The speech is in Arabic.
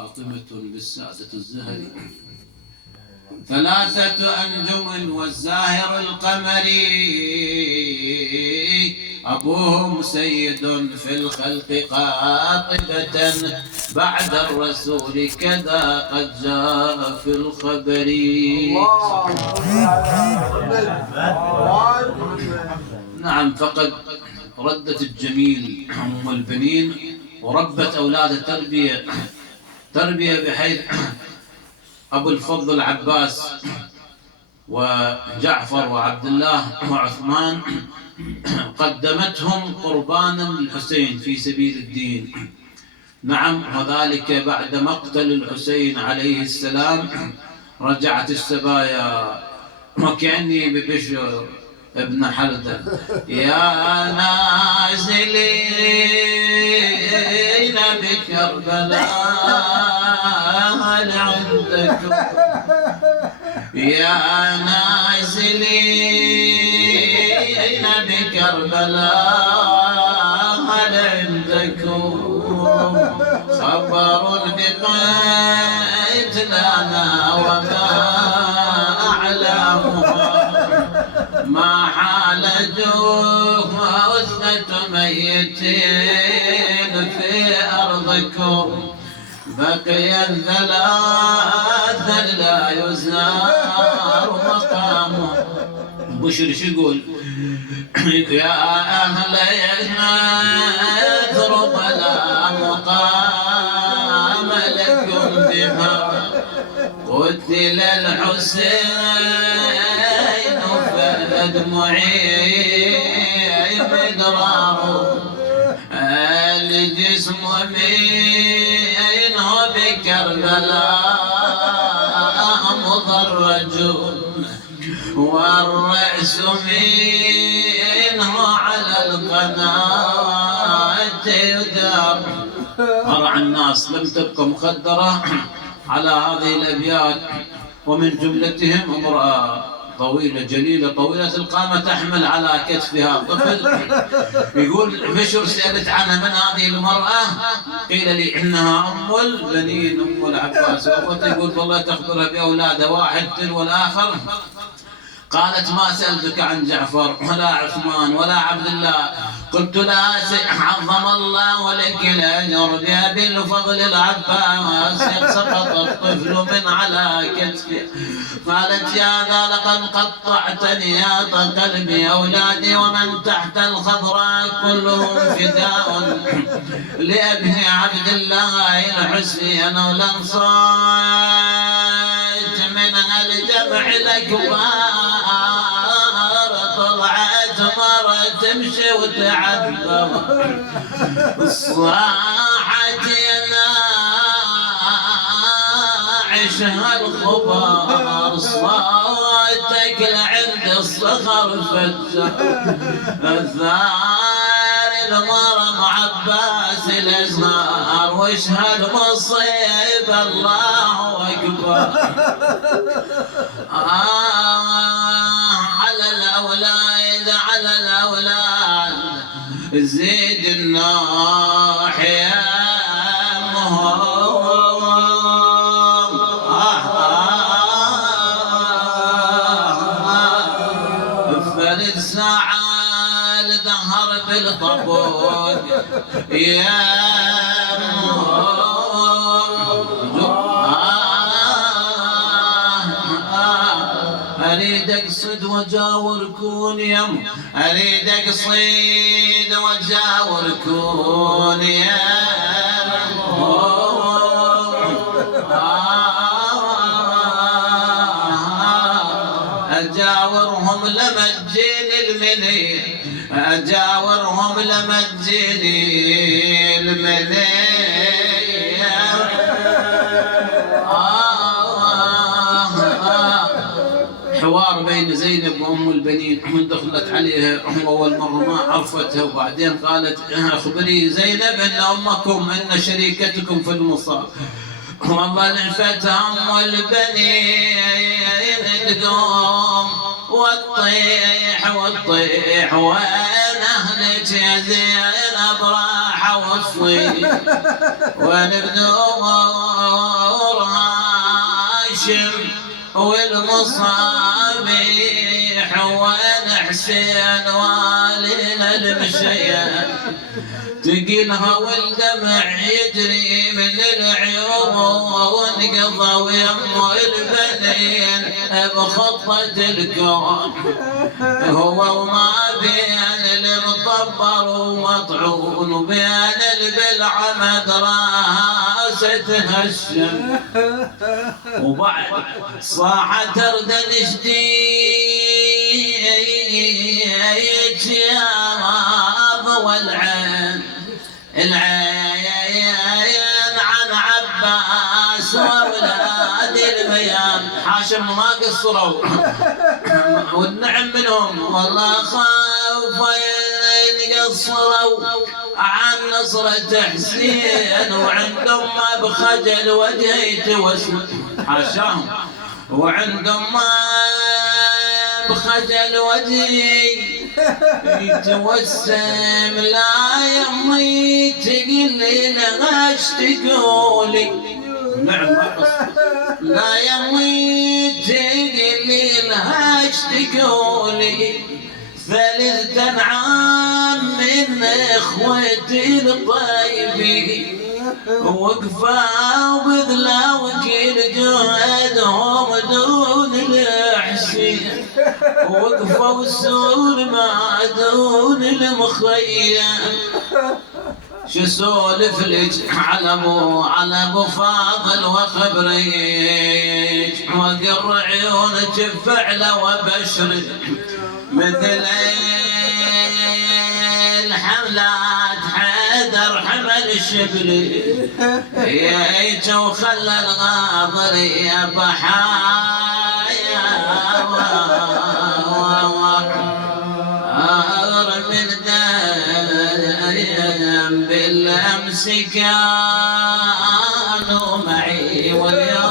فاطمة بالسادة الزهري. 3 أنجم والزاهر القمري، أبوهم سيد في الخلق قاطبة، بعد الرسول كذا قد جاء في الخبر. نعم، فقد ردت الجميل أم البنين وربت أولاد تربية بحيث أبو الفضل العباس وجعفر وعبد الله وعثمان قدمتهم قربانا للحسين في سبيل الدين. نعم، وذلك بعد مقتل الحسين عليه السلام رجعت السبايا وكأني ببشر ابن حلدة: يا نازلين بكربلاء هل عندكم، يا نازلين بكربلاء هل عندكم خبر بقتلنا وما أعلامها، ما حالجوه وأثنة ميتين في أرضكم، بقي 3 لا يزار مقامه. بشر شو يقول؟ يا أهل يثرب لا مقام لكم بها، قتل الحسين فدمعي مدرار، الجسم منه بكربلاء مضرج، والرأس منه على القناة يدار. أرى الناس لم تبقى مخدرة على هذه الأبيات، ومن جملتهم امرأة طويلة جليلة طويلة القامة تحمل على كتفها طفل. يقول بشر سألت عنها: من هذه المرأة؟ قيل لي إنها أم البنين أم العباس. يقول: والله تخبرها بأولادها، واحد تلو الآخر. قالت: ما سألتك عن جعفر ولا عثمان ولا عبد الله. قلت: لا عظم الله لك الأجر بأبي الفضل العباس، سقط الطفل من على كتفي. قالت: يا ذا لقد قطعتني يا قلبي، أولادي ومن تحت الخضراء كلهم فداء لأبي عبد الله الحسين الأنصار، من الجمع الأكبار طلعت مرة تمشي وتعذب، صاحت يناعشها الخبار، صوتك لعند الصخر فتح، الثار المرم عباس الازهار، واشهد مصيب الله اكبر. على الأولاد زيد الناحية فرد ساعة لظهر بالطبوق يا أريد أقصد وجاوركون يم، أريد أقصد وجاوركون يم، أجاورهم لما تجيني المنية، أجاورهم لما تجيني المنية. حوار بين زينب وأم البنين. من دخلت عليها أول مرة ما عرفتها، وبعدين قالت: أخبري زينب أن أمكم أن شريكتكم في المصاب. والله نفتها أم البنين تقوم وتطيح وين أهلك يا زينب راحوا الصيف، وين ابنهم هاشم والمصابيح وين حسين والينا المشية تقيلها والدمع يجري من العيون قضوا يم البنين بخطة الكون هو وما بين المطبر ومطعون وبين البلعة مدرسة هشم وبعد صاحت اردن جديد يا والعين عن عباس واولاد الميام هاشم ما قصروا والنعم منهم والله خافين قصروا عن نصرة حسين وعندهم ما بخجل وجهي توسم حاشاهم وعندهم ما بخجل وجهي يتوسم لا يمي تقلي لغاش تقولي نعم ما قصد لا يمي تقلي لغاش تقولي ثالث عام من اخوتي الطيبين وقفوا بذلا وكيل جهدهم دون الحسين وقفوا السور ما دون المخيم شو سولف لك على ابو فاضل وخبريك وقر عيونك بفعله وبشرك مثل الحملات حيدر حمل الشبلي يايت وخلى الغاضر يا بحايا من دم بالامس كانوا معي واليوم